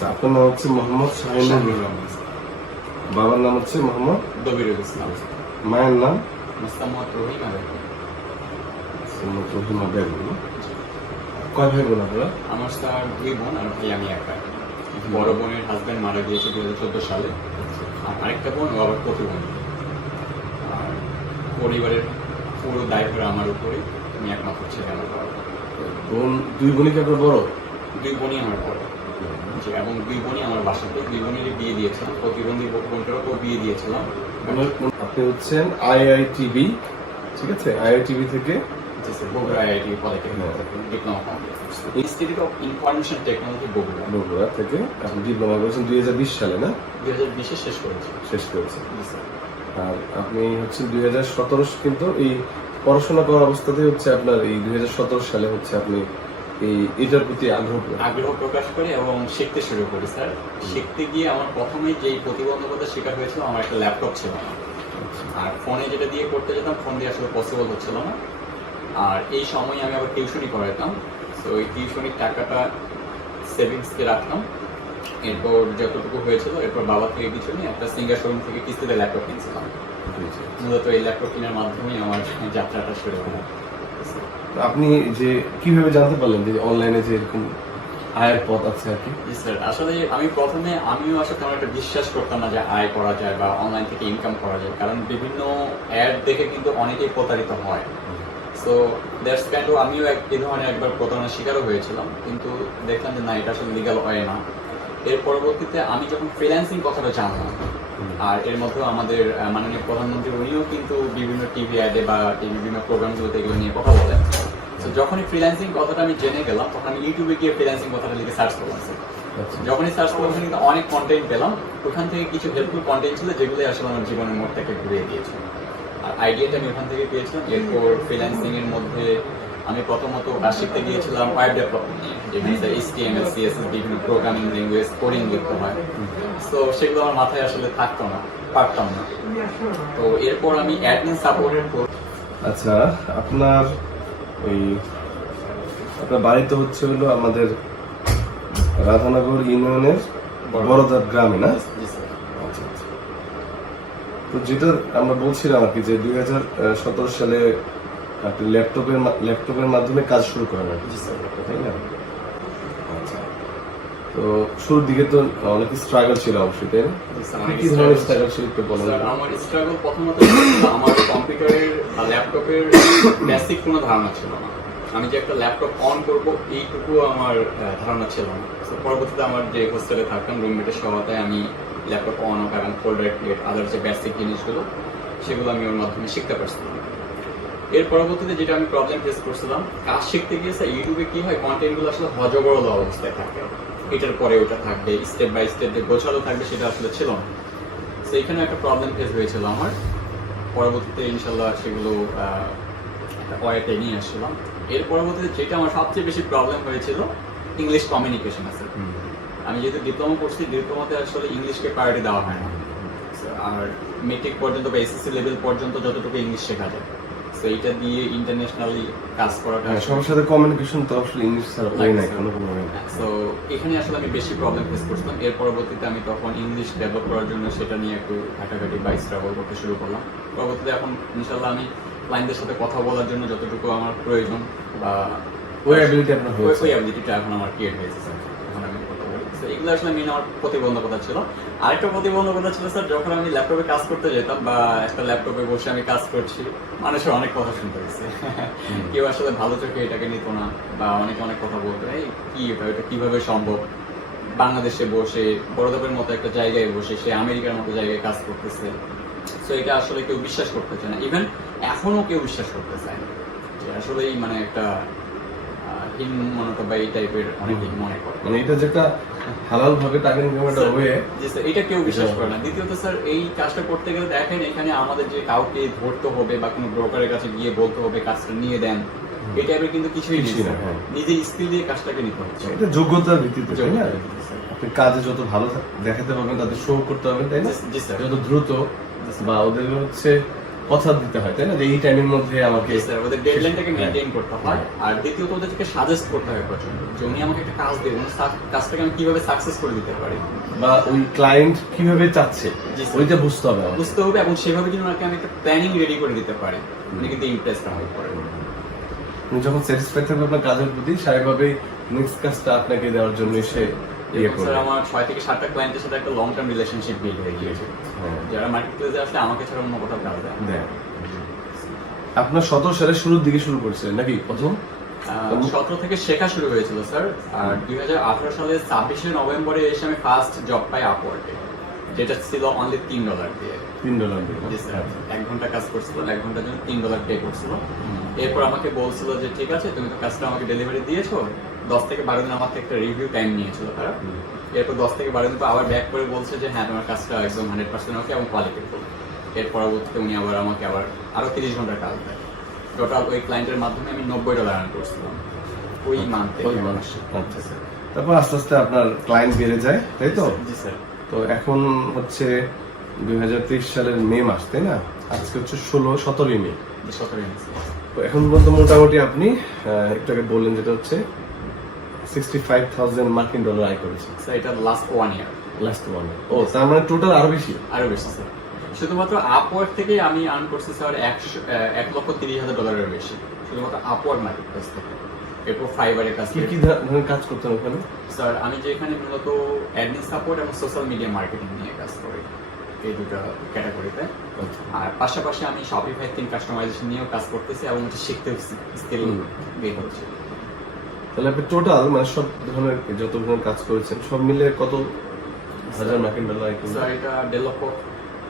আচ্ছা, আপনার নাম হচ্ছে মোহাম্মদ শাহিনুর রহমান, বাবার নাম হচ্ছে মোহাম্মদ দবিরুল ইসলাম, মায়ের নাম মোস্তামদ রহিমা বেগম। রহিমা বেগম। কয় ভাই বোন আপনারা? আমার স্যার 2 বোন আর ভাই আমি একা। বড় বোনের হাজবেন্ড মারা গিয়েছে 2014 সালে, আর আরেকটা বোন ও আবার প্রতিবন্ধী। আর পরিবারের পুরো দায়ভার আমার উপরে, আমি একমাত্র ছেলে আমার বড় বোন, 2 বোনই কি আপনার বড়? 2 বোনই আমার বড়, এবং 2 বোনই আমার বাসাতে। 2 বোনেরই বিয়ে দিয়েছিলাম, প্রতিবন্ধী বোনটারও বিয়ে দিয়েছিলাম। আপনি হচ্ছেন আইআইটিবি, ঠিক আছে? আইআইটিবি থেকে Bogura IIT polytechnic diploma complete, institute of information technology Bogura. Bogura থেকে আপনি ডিপ্লোমা করেছেন 2020 সালে, না? 2020-এ শেষ করেছি। শেষ করেছেন। আর আপনি হচ্ছে 2017 কিন্তু এই পড়াশোনা করার অবস্থাতে হচ্ছে আপনার এই 2017 সালে হচ্ছে আপনি এটার প্রতি আগ্রহ প্রকাশ করি এবং শিখতে শুরু করি। স্যার, শিখতে গিয়ে আমার প্রথমে যেই প্রতিবন্ধকতার শিকার হয়েছিল, আমার একটা ল্যাপটপ ছিল না, আর ফোনে যেটা দিয়ে করতে যেতাম ফোন দিয়ে আসলে পসিবল হচ্ছিল না। আর এই সময় আমি আবার টিউশনি করাতাম, তো ওই টিউশনির টাকাটা সেভিংসকে রাখতাম। এরপর যতটুকু হয়েছিল, এরপর বাবা থেকে কিছু নিয়ে একটা সিঙ্গার শোরুম থেকে কিস্তিতে ল্যাপটপ কিনছিলাম। মূলত এই ল্যাপটপ কেনার মাধ্যমেই আমার যাত্রাটা শুরু হলো। আপনি যে কিভাবে জানতে পারলেন যে অনলাইনে যে এরকম আয়ের পথ আছে আর কি? স্যার, আসলে আমি প্রথমে আমিও আসলে তেমন একটা বিশ্বাস করতাম না যে আয় করা যায় বা অনলাইন থেকে ইনকাম করা যায়, কারণ বিভিন্ন অ্যাড দেখে কিন্তু অনেকেই প্রতারিত হয়। সো দ্যাটস কাইন্ড অফ আমিও এই ধরনের একবার প্রতারণার শিকারও হয়েছিলাম, কিন্তু দেখলাম যে না, এটা আসলে লিগাল হয় না। এর পরবর্তীতে আমি যখন ফ্রিল্যান্সিং কথাটা জানলাম, আর এর মধ্যেও আমাদের মাননীয় প্রধানমন্ত্রী উনিও কিন্তু বিভিন্ন টিভি অ্যাডে বা বিভিন্ন প্রোগ্রামগুলোতে এগুলো নিয়ে কথা বলেন। তো যখনই ফ্রিল্যান্সিং কথাটা আমি জেনে গেলাম, তখন আমি ইউটিউবে গিয়ে ফ্রিল্যান্সিং কথাটা লিখে সার্চ করলাম। যখনই সার্চ করলাম, কিন্তু অনেক কন্টেন্ট পেলাম। ওখান থেকে কিছু হেল্পফুল কন্টেন্ট ছিল যেগুলো আসলে আমার জীবনের মোড়টাকে ঘুরিয়ে দিয়েছে। আর আইডিয়াটা আমি ওখান থেকে পেয়েছিলাম। এরপর ফ্রিল্যান্সিং এর মধ্যে আমি প্রথমত কাজ শিখতে গিয়েছিলাম ওয়েব ডেভেলপমেন্ট নিয়ে, যেখানে HTML, CSS বিভিন্ন প্রোগ্রামিং ল্যাঙ্গুয়েজ কোডিং লিখতে হয়। তো সেগুলো আমার মাথায় আসলে থাকতো না, পারতাম না। তো এরপর আমি অ্যাডমিন সাপোর্টের কোর্স। আচ্ছা, আপনার বাড়িতে হচ্ছে হলো আমাদের রাধানগর ইউনিয়নের বড়দার গ্রামে, না? আচ্ছা, আচ্ছা। তো যেটা আমরা বলছিলাম আর কি, যে 2017 সালে আপনি ল্যাপটপের মাধ্যমে কাজ শুরু করেন আর কি, তাই না? আচ্ছা, তো শুরুর দিকে তো অনেক স্ট্রাগল ছিল অবশ্যই, তাই না? কি ধরনের স্ট্রাগল ছিল একটু বলেন। আমার স্ট্রাগল প্রথমত আমার কম্পিউটারের বা ল্যাপটপের বেসিক কোনো ধারণা ছিল না। আমি যে একটা ল্যাপটপ অন করব এইটুকু আমার ধারণা ছিল না। পরবর্তীতে আমার যে হোস্টেলে থাকতাম রুমমেটের সহায়তায় আমি ল্যাপটপ অন অফ এবং ফোল্ডার ক্রিয়েট আদার যে বেসিক জিনিসগুলো, সেগুলো আমি ওর মাধ্যমে শিখতে পারছিলাম। এর পরবর্তীতে যেটা আমি প্রবলেম ফেস করছিলাম, কাজ শিখতে গিয়েছে ইউটিউবে কি হয়, কন্টেন্টগুলো আসলে হজবরল অবস্থায় থাকে, এটার পরে ওটা থাকবে, স্টেপ বাই স্টেপ যে গোছালো থাকবে, সেটা আসলে ছিল না। তো এখানে একটা প্রবলেম ফেস হয়েছিল আমার। পরবর্তীতে ইনশাল্লাহ সেগুলো একটা ওয়েতে নিয়ে আসছিলাম। এর পরবর্তীতে যেটা আমার সবচেয়ে বেশি প্রবলেম হয়েছিল, ইংলিশ কমিউনিকেশন আছে। আমি যেহেতু ডিপ্লোমা করছি, ডিপ্লোমাতে আসলে ইংলিশকে প্রায়োরিটি দেওয়া হয় না। আর মেট্রিক পর্যন্ত বা এসএসসি লেভেল পর্যন্ত যতটুকু ইংলিশ শেখা যায়, তো এটা দিয়ে ইন্টারন্যাশনালি কাজ করাটা, সবার সাথে কমিউনিকেশন তো আসলে ইংলিশ ছাড়া হয় না কোনো কোনো। সো এখানে আসলে আমি বেশি প্রবলেম ফেস করছিলাম। এর পরবর্তীতে আমি তখন ইংলিশ ডেভেলপ করার জন্য সেটা নিয়ে একটু ঘাটাঘাটি বা স্ট্রাগল করতে শুরু করলাম। পরবর্তীতে এখন ইনশাল্লাহ আমি ক্লায়েন্টদের সাথে কথা বলার জন্য যতটুকু আমার প্রয়োজন বা ওই অ্যাবিলিটিটা এখন আমার ক্রিয়েট হয়েছে স্যার। এখন আমি কথা বলি। এগুলো আসলে মেন আমার প্রতিবন্ধকতা ছিল। আরেকটা প্রতিবন্ধকতা ছিল স্যার, যখন আমি ল্যাপটপে কাজ করতে যেতাম বা একটা ল্যাপটপে বসে আমি কাজ করছি, মানুষের অনেক কথা শুনতে হয়েছে। কেউ আসলে ভালো চোখে এটাকে নিত না, বা অনেকে অনেক কথা বলতো, এই কি এটা কিভাবে সম্ভব, বাংলাদেশে বসে বড়োদপের মতো একটা জায়গায় বসে সে আমেরিকার মতো জায়গায় কাজ করতেছে। তো এটা আসলে কেউ বিশ্বাস করতে চায় না, ইভেন এখনো কেউ বিশ্বাস করতে চায় না যে আসলে মানে একটা বা এই টাইপের অনেকেই মনে করে, মানে এটা যেটা হালাল ভাবে টাকা ইনকামটা হয়ে, এটা কেউ বিশ্বাস করে না। দ্বিতীয়ত স্যার, এই কাজটা করতে গেলে দেখেন এখানে আমাদের যে কাউকে ধরতে হবে বা কোনো ব্রোকারের কাছে গিয়ে বলতে হবে কাজটা নিয়ে দেন, এই টাইপের কিন্তু কিছুই নেই। নিজে স্কিল দিয়ে কাজটাকে নিতে হচ্ছে। এটা যোগ্যতার ভিত্তিতে, তাই না? আপনি কাজে যত ভালো দেখাতে পারবেন, তাদের শো করতে পারবেন, তাই না? যত দ্রুত, বা ওদের হচ্ছে কথা দিতে হয়, তাই না, যে এই টাইমের মধ্যে আমাকে ওদের ডেডলাইনটাকে মেইনটেইন করতে হয়। আর দ্বিতীয়ত ওদেরকে সাজেস্ট করতে হয় প্রচন্ড, যে উনি আমাকে একটা কাজ দেবেন, কাজটাকে আমি কিভাবে সাকসেস করে দিতে পারি, বা ওই ক্লায়েন্ট কিভাবে চাচ্ছে ওইটা বুঝতে হবে এবং সেভাবে যদি ওনাকে আমি একটা প্ল্যানিং রেডি করে দিতে পারি, উনি কিন্তু ইমপ্রেস হবে পরে। উনি যখন স্যাটিসফাইড থাকবে আপনার কাজের প্রতি, স্বাভাবিকভাবেই নেক্সট কাজটা আপনাকে দেওয়ার জন্য সে স্যার আমার 6 থেকে 7টা ক্লায়েন্টের সাথে একটা লং টার্ম রিলেশনশিপ বিল্ড হয়ে গিয়েছে, যারা মার্কেট প্লেসে আসলে আমাকে ছাড়া অন্য কোথাও কাজ দেয়। আপনার 17 সালের শুরুর দিকে শুরু করছিলেন নাকি প্রথম? 17 থেকে শেখা শুরু হয়েছিল স্যার, আর 2018 সালের 26শে নভেম্বরে এসে আমি ফার্স্ট জব পাই আপওয়ার্কে, যেটা ছিল অনলি $3 দিয়ে। $3 জি স্যার, 1 ঘন্টা কাজ করছিল, 1 ঘন্টার জন্য $3 পে করছিল। এরপর আমাকে বলছিল যে ঠিক আছে তুমি তো কাজটা আমাকে ডেলিভারি দিয়েছো, 10 থেকে 12 দিন আমার থেকে একটা রিভিউ টাইম নিয়েছিল তারা। এরপর 10 থেকে 12 দিন পর আবার ব্যাক করে বলছে যে হ্যাঁ তোমার কাজটা একদম 100% ওকে এবং কোয়ালিটিফুল। এর পরবর্তীতে উনি আমাকে আরো 30 ঘন্টার কাজ দেয়। টোটাল ওই ক্লায়েন্টের মাধ্যমে আমি $90 আর্ন করছিলাম ওই মান্থে। আচ্ছা স্যার, তারপর আস্তে আস্তে আপনার ক্লায়েন্ট বেড়ে যায়, তাই তো? জি স্যার। তো এখন হচ্ছে 2023 সালের মে মাস, তাই না? আজকে হচ্ছে 17ই মে। তো এখন পর্যন্ত মোটামুটি আপনি একটু আগে বললেন যেটা হচ্ছে $65,000 মার্কিন আয় করেছেন। স্যার এটা লাস্ট 1 ইয়ার। ও তার মানে টোটাল আরো বেশি স্যার। শুধুমাত্র আপওয়ার্ক থেকে আমি আর্ন করছি স্যার $1,30,000 বেশি, শুধুমাত্র আপওয়ার্ক মার্কেট প্লেস থেকে। এরপর ফাইবারের কাজ কি ধরনের কাজ করতেন ওখানে? স্যার আমি যে এখানে মূলত অ্যাডমিন সাপোর্ট এবং সোশ্যাল মিডিয়া মার্কেটিং নিয়ে কাজ করি, এই দুটো ক্যাটাগরিতে। আর পাশাপাশি আমি শপিফাই থিম কাস্টমাইজেশন নিয়েও কাজ করতেছি এবং শিখতে স্কিল গেইন করছি। তাহলে আপনি টোটাল মানে সব ধরনের যত ধরনের কাজ করেছেন সব মিলে কত হাজার মার্কিন ডলার আয় করলেন? স্যার এটা $1.5 লক্ষ,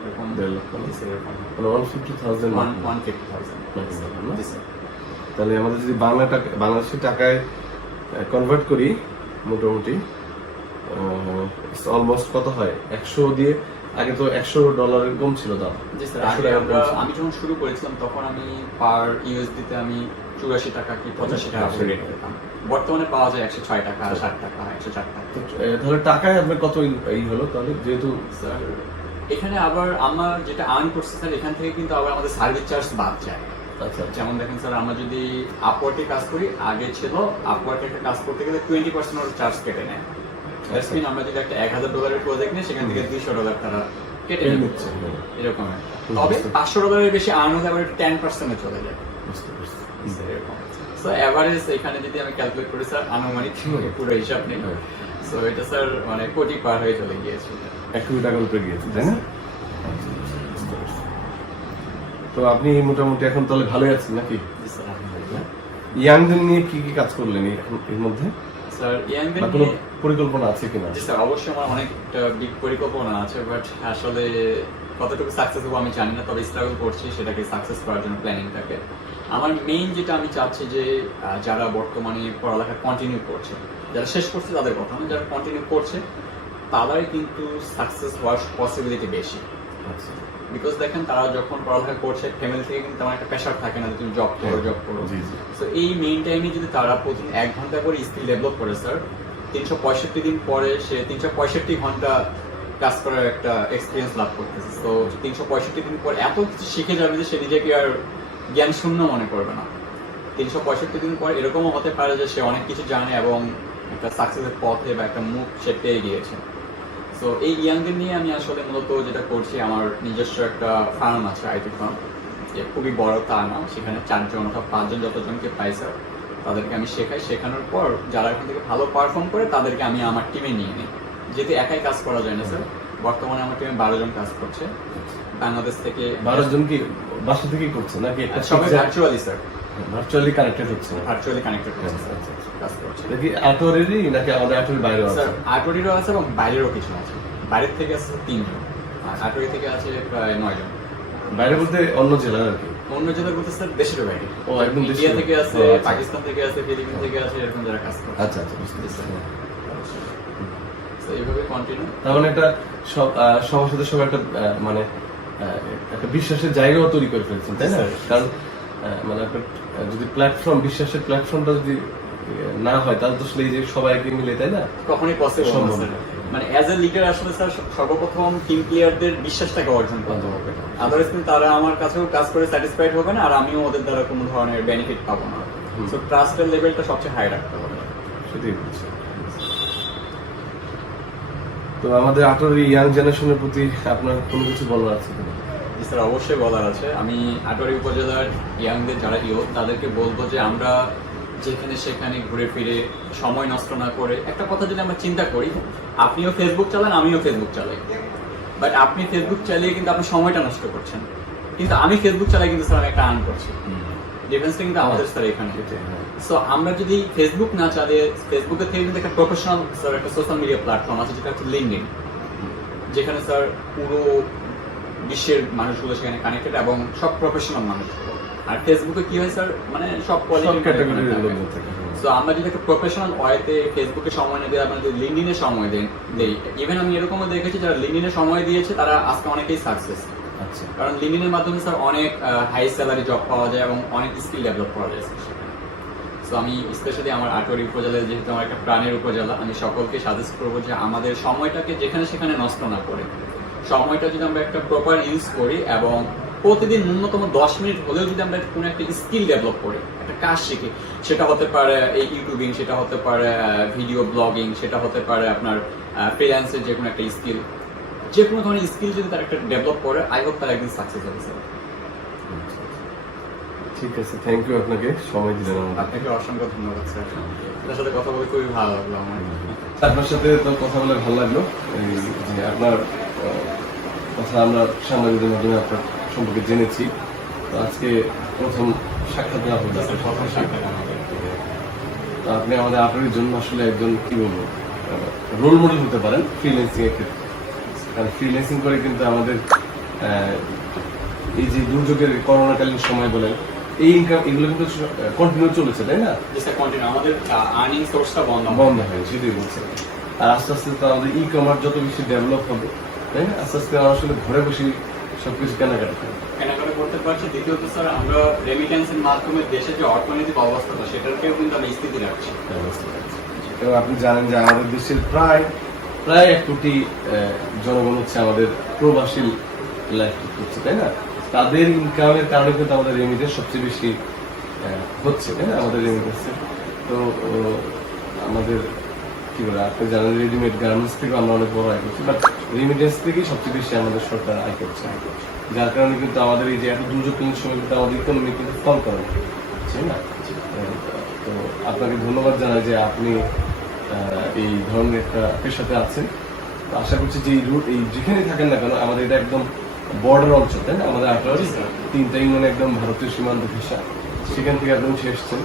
এরকম 1.5 লক্ষ, মানে 150,000 তাহলে আমাদের যদি বাংলাদেশি টাকায় কনভার্ট করি মোটামুটি অলমোস্ট কত হয়? 100 দিয়ে, আগে তো $100 কম ছিল দাম। জি স্যার, আমি যখন শুরু করেছিলাম তখন আমি পার ইউএসডি তে আমি 84 টাকা কি 85 টাকা রেট পেতাম। বর্তমানে পাওয়া যায় 106 টাকা, 60 টাকা, 104 টাকা। তাহলে টাকায় আপনার কত এই হলো তাহলে? যেহেতু স্যার এখানে আবার আমার যেটা আর্ন করছি স্যার, এখান থেকে কিন্তু আবার আমাদের সার্ভিস চার্জ বাদ যায়। আচ্ছা, যেমন দেখেন স্যার, আমরা যদি আপওয়ার্কে কাজ করি, আগে ছিল আপওয়ার্কে একটা কাজ করতে গেলে 20% ওর চার্জ কেটে নেয়। দ্যাটস মিন আমরা যদি একটা $1,000 প্রজেক্ট নিই, সেখান থেকে $200 তারা কেটে নিচ্ছে, এরকম। তবে $500 বেশি আর্ন হলে আবার 10% চলে যায়। এরকম। সো এভারেজ এখানে যদি আমি ক্যালকুলেট করি স্যার, আনুমানিক পুরো হিসাব নেই, সো এটা স্যার মানে কোটি পার হয়ে চলে গিয়েছে, 1 কোটি টাকার উপরে গিয়েছে, তাই না? তো আপনি মোটামুটি এখন তাহলে ভালোই আছেন নাকি? ইয়াংদের নিয়ে কি কি কাজ করলেন এর মধ্যে? স্যার ইয়াংদের কোনো পরিকল্পনা আছে কিনা? জি স্যার, অবশ্যই আমার অনেকটা বিগ পরিকল্পনা আছে, বাট আসলে কতটুকু সাকসেস হবো আমি জানি না, তবে স্ট্রাগল করছি সেটাকে সাকসেস করার জন্য, প্ল্যানিংটাকে। আমার মেইন যেটা আমি চাচ্ছি যে যারা বর্তমানে পড়ালেখা কন্টিনিউ করছে, যারা শেষ করছে তাদের কথা না, যারা কন্টিনিউ করছে তারাই কিন্তু সাকসেস হওয়ার পসিবিলিটি বেশি। বিকজ দেখেন তারা যখন পড়ালেখা করছে, ফ্যামিলি থেকে কিন্তু তেমন একটা প্রেশার থাকে না যে তুমি জব করো। তো এই মেইন টাইমে যদি তারা প্রতিদিন 1 ঘন্টা করে স্কিল ডেভেলপ করে স্যার, 365 দিন পরে সে 365 ঘন্টা কাজ করার একটা এক্সপিরিয়েন্স লাভ করতেছে। তো 365 দিন পর এত কিছু শিখে যাবে যে সে নিজেকে আর জ্ঞান শূন্য মনে করবে না। 365 দিন পর এরকমও হতে পারে যে সে অনেক কিছু জানে এবং একটা সাকসেসের পথে বা একটা মুখ সে পেয়ে গিয়েছে। তো এই ইয়াংদের নিয়ে আমি আসলে মূলত যেটা করছি, আমার নিজস্ব একটা ফার্ম আছে, আইটি ফার্ম, যে খুবই বড় তা না, সেখানে 4 জন অথবা 5 জন যতজনকে পাই স্যার, তাদেরকে আমি শেখাই। শেখানোর পর যারা এখান থেকে ভালো পারফর্ম করে তাদেরকে আমি আমার টিমে নিয়ে নিই, যেহেতু একাই কাজ করা যায় না স্যার। বর্তমানে আমার টিমে 12 জন কাজ করছে বাংলাদেশ থেকে। 12 জন কি বাসা থেকেই করছে নাকি? সবাই ভার্চুয়ালি স্যার, ভার্চুয়ালি কানেক্টেড হচ্ছে, কাজ করছে। নাকি আটোরেরই নাকি আমাদের আটোরের বাইরেও আছে? স্যার আটোরেরও আছে এবং বাইরেরও কিছু আছে। বাইরের থেকে আছে 3 জন, আর আটোরি থেকে আছে প্রায় 9 জন। বাইরে বলতে অন্য জেলার আর কি? অন্য জেলার বলতে স্যার দেশের বাইরে। ও একদম ইন্ডিয়া থেকে আছে, পাকিস্তান থেকে আছে, ফিলিপিন থেকে আছে, এরকম যারা কাজ করে। আচ্ছা আচ্ছা, বুঝতে পারছি। তো এইভাবে কন্টিনিউ। তার মানে একটা সবার সাথে সবার একটা মানে একটা বিশ্বাসের জায়গাও তৈরি করে ফেলছেন, তাই না? কারণ মানে আপনার যদি প্ল্যাটফর্ম, বিশ্বাসের প্ল্যাটফর্মটা যদি না হয় তাহলে তো আসলে এই যে সবাইকে মিলে, তাই না? কখনোই পসিবল না স্যার। মানে অ্যাজ এ লিডার আসলে স্যার সর্বপ্রথম টিম প্লেয়ারদের বিশ্বাসটাকে অর্জন করতে হবে, আদারওয়াইজ কিন্তু তারা আমার কাছেও কাজ করে স্যাটিসফাইড হবে না, আর আমিও ওদের দ্বারা কোনো ধরনের বেনিফিট পাবো না। সো ট্রাস্টের লেভেলটা সবচেয়ে হাই রাখতে হবে। সেটাই বলছি। তো আমাদের 18 ইয়াং জেনারেশনের প্রতি আপনার কোনো কিছু বলার আছে কিনা? জি স্যার, অবশ্যই বলার আছে। আমি আটোয়ারি উপজেলার ইয়াংদের যারা ইয়ুথ তাদেরকে বলবো যে আমরা যেখানে সেখানে ঘুরে ফিরে সময় নষ্ট না করে একটা কথা যদি আমরা চিন্তা করি, আপনিও ফেসবুক চালান, আমিও ফেসবুক চালাই, বাট আপনি ফেসবুক চালিয়ে কিন্তু আপনি সময়টা নষ্ট করছেন, কিন্তু আমি ফেসবুক চালাই কিন্তু স্যার আমি একটা আর্ন করছি। ডিফারেন্সটা কিন্তু আমাদের স্যার এখানে। সো আমরা যদি ফেসবুক না চালিয়ে, ফেসবুকের থেকে কিন্তু একটা প্রফেশনাল স্যার একটা সোশ্যাল মিডিয়া প্ল্যাটফর্ম আছে যেটা হচ্ছে লিঙ্কডইন, যেখানে স্যার পুরো বিশ্বের মানুষগুলো সেখানে কানেক্টেড এবং সব প্রফেশনাল মানুষগুলো। আর ফেসবুকে কি হয় স্যার, মানে সব ক্যাটাগরির লোক থাকে। সো আমরা যদি একটা প্রফেশনাল ওয়েতে ফেসবুকে সময় না দিয়ে আমরা যদি লিঙ্কডইনে সময় দেই, ইভেন আমি এরকমও দেখেছি যারা লিঙ্কডইনে সময় দিয়েছে তারা আজকে অনেকেই সাকসেস। আচ্ছা, কারণ লিঙ্কডইনের মাধ্যমে স্যার অনেক হাই স্যালারি জব পাওয়া যায় এবং অনেক স্কিল ডেভেলপ করা যায় সেখানে। সো আমি স্পেশালি আমার আটোয়ারি উপজেলায় যেহেতু আমার একটা প্রাণের উপজেলা, আমি সকলকে সাজেস্ট করবো যে আমাদের সময়টাকে যেখানে সেখানে নষ্ট না করে সময়টা যদি আমরা একটা প্রপার ইউজ করি এবং প্রতিদিন ন্যূনতম 10 মিনিট হলেও যদি আমরা কোনো একটা স্কিল ডেভেলপ করি, একটা কাজ শিখি, সেটা হতে পারে এই ইউটিউবিং, সেটা হতে পারে ভিডিও ব্লগিং, সেটা হতে পারে আপনার ফ্রিল্যান্সের যে কোনো একটা স্কিল, যে কোনো ধরনের স্কিল যদি তারা একটা ডেভেলপ করে, আই হোপ তারা একদিন সাকসেস হবে স্যার। ঠিক আছে, থ্যাংক ইউ, আপনাকে সময় দিলেন। আপনাকে অসংখ্য ধন্যবাদ স্যার, আপনার সাথে কথা বলে খুবই ভালো লাগলো আমার। আপনার সাথে তো কথা বলে ভালো লাগলো, যে আপনার কথা আমরা সাংবাদিকদের মাধ্যমে আপনার সম্পর্কে জেনেছি। তো আজকে প্রথম সাক্ষাৎ দেওয়া হলো, প্রথম সাক্ষাৎ আমাদের। তো আপনি আমাদের আপনার জন্য আসলে একজন কি বলবো রোল মডেল হতে পারেন ফ্রিল্যান্সিং এর ক্ষেত্রে। কারণ ফ্রিল্যান্সিং করে কিন্তু আমাদের এই যে দুর্যোগের করোনাকালীন সময় বলেন, এই ইনকাম এগুলো কিন্তু কন্টিনিউ চলেছে, তাই না? আমাদের আর্নিং সোর্সটা বন্ধ হয়, সেটাই বলছে। আর আস্তে আস্তে তো আমাদের ই কমার্স যত বেশি ডেভেলপ হবে, তাই না, আস্তে আস্তে আমরা আসলে ঘরে বসে সবকিছু কেনাকাটা করতে পারছি। দ্বিতীয়ত স্যার আমরা রেমিটেন্সের মাধ্যমে দেশের যে অর্থনৈতিক অবস্থাটা সেটাকেও কিন্তু আমরা স্থিতি রাখছি। এবং আপনি জানেন যে আমাদের দেশের প্রায় 1 কোটি জনগণ হচ্ছে আমাদের প্রবাসী লাইফ করছে, তাই না? তাদের ইনকামের কারণে কিন্তু আমাদের রেমিটেন্স সবচেয়ে বেশি হচ্ছে, তাই না? আমাদের রেমিটেন্সে তো আমাদের কি বলে, আপনি জানেন রেডিমেড গার্মেন্টস থেকে আমরা অনেক বড় আয় করছি, বাট রেমিটেন্স থেকেই সবচেয়ে বেশি আমাদের সরকার আয় করছে। যার কারণে কিন্তু আমাদের এই যে এত দুর্যোগকালীন সময় কিন্তু আমাদের ইকোনমি কিন্তু ফল করে, তাই না? তো আপনাকে ধন্যবাদ জানাই যে আপনি এই ধরনের একটা পেশাতে আছেন। আশা করছি যে এই যেখানে থাকেন না কেন, আমাদের এটা একদম বর্ডার অঞ্চল, তাই না? আমাদের 3টা ইউনিয়ন একদম ভারতীয় সীমান্ত পেশা, সেখান থেকে একদম এসেছেন।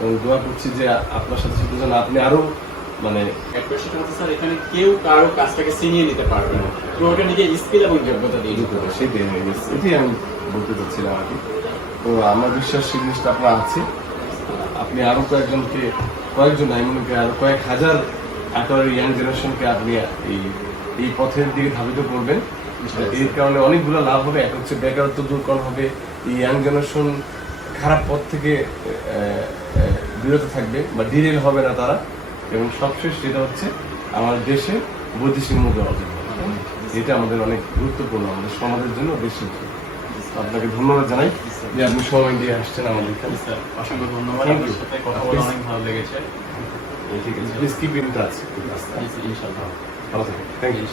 এবং দোয়া করছি যে আপনার সাথে সাথে যেন আপনি আরো মানে স্যার এখানে কেউ কারো কাজটাকে ছিনিয়ে নিতে পারবে না, পুরোটা নিজের স্কিল এবং যোগ্যতা দিয়ে দিতে হবে, সেটাই হয়ে গেছে। এটাই আমি বলতে চাচ্ছিলাম আর কি। তো আমার বিশ্বাস সেই জিনিসটা আপনার আছে। আপনি আরো কয়েকজন এমনকি আরো কয়েক হাজার আটোয়ারি ইয়াং জেনারেশনকে আপনি এই পথের দিকে ধাবিত করবেন। এর কারণে অনেকগুলো লাভ হবে। এক হচ্ছে বেকারত্ব দূরকরণ হবে, এই ইয়াং জেনারেশন খারাপ পথ থেকে বিরত থাকবে বা ডিরেল হবে না তারা, এবং সবশেষ যেটা হচ্ছে আমাদের দেশে বৈদেশিক মুদ্রা অর্জন হবে। এটা আমাদের অনেক গুরুত্বপূর্ণ আমাদের সমাজের জন্য, দেশের জন্য। আপনাকে ধন্যবাদ জানাই যে আপনি সময় দিয়ে আসছেন আমাদের এখানে। অসংখ্য ধন্যবাদ, আপনার সাথে কথা বলে অনেক ভালো লেগেছে। ঠিক আছে, প্লিজ কিপ ইন টাচ। ইনশাআল্লাহ। ভালো থাকবেন, থ্যাংক ইউ।